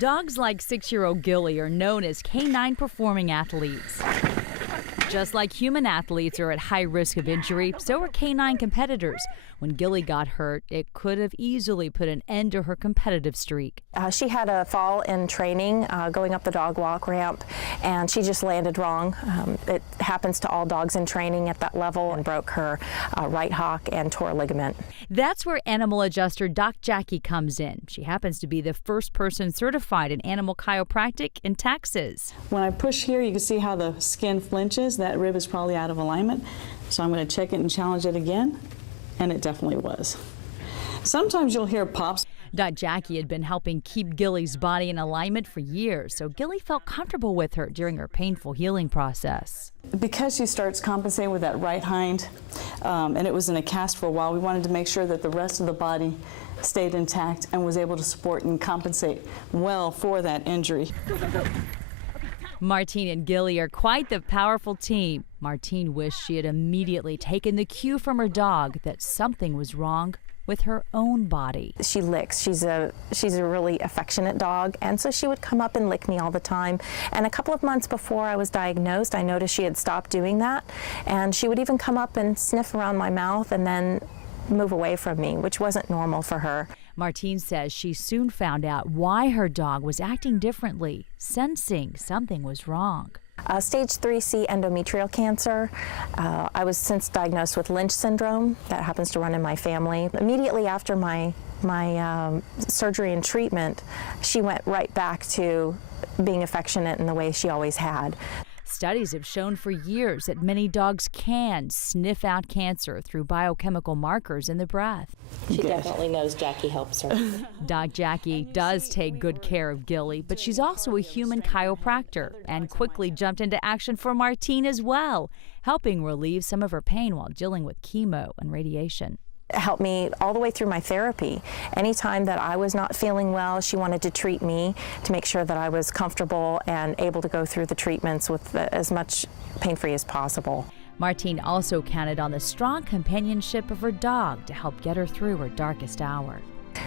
Dogs like 6-year-old Gilly are known as canine performing athletes. Just like human athletes are at high risk of injury, so are canine competitors. When Gilly got hurt, it could have easily put an end to her competitive streak. She had a fall in training going up the dog walk ramp, and she just landed wrong. It happens to all dogs in training at that level, and broke her right hock and tore a ligament. That's where animal adjuster Doc Jackie comes in. She happens to be the first person certified in animal chiropractic in Texas. When I push here, you can see how the skin flinches. That rib is probably out of alignment. So I'm going to check it and challenge it again, and it definitely was. Sometimes you'll hear pops. Doc Jackie had been helping keep Gilly's body in alignment for years, so Gilly felt comfortable with her during her painful healing process. Because she starts compensating with that right hind, and it was in a cast for a while, we wanted to make sure that the rest of the body stayed intact and was able to support and compensate well for that injury. Martine and Gilly are quite the powerful team. Martine wished she had immediately taken the cue from her dog that something was wrong with her own body. She licks. She's a really affectionate dog, and so she would come up and lick me all the time. And a couple of months before I was diagnosed, I noticed she had stopped doing that, and she would even come up and sniff around my mouth and then move away from me, which wasn't normal for her. Martine says she soon found out why her dog was acting differently, sensing something was wrong. Stage 3C endometrial cancer. I was since diagnosed with Lynch syndrome. That happens to run in my family. Immediately after my surgery and treatment, she went right back to being affectionate in the way she always had. Studies have shown for years that many dogs can sniff out cancer through biochemical markers in the breath. She definitely knows Jackie helps her. Doc Jackie does take good care of Gilly, but she's also a human chiropractor and quickly jumped into action for Martine as well, helping relieve some of her pain while dealing with chemo and radiation. It helped me all the way through my therapy. Anytime that I was not feeling well, she wanted to treat me to make sure that I was comfortable and able to go through the treatments with as much pain-free as possible. Martine also counted on the strong companionship of her dog to help get her through her darkest hour.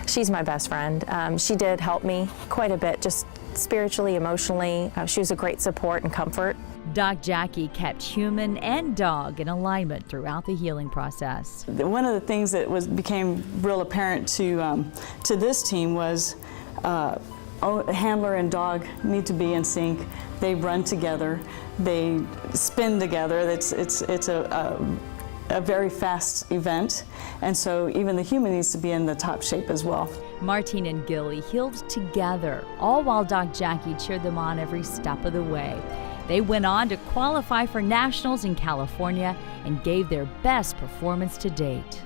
She's my best friend. She did help me quite a bit, just spiritually, emotionally. She was a great support and comfort. Doc Jackie kept human and dog in alignment throughout the healing process. One of the things that became real apparent to this team was handler and dog need to be in sync. They run together. They spin together. It's a very fast event, and so even the human needs to be in the top shape as well. Martine and Gilly healed together, all while Doc Jackie cheered them on every step of the way. They went on to qualify for nationals in California and gave their best performance to date.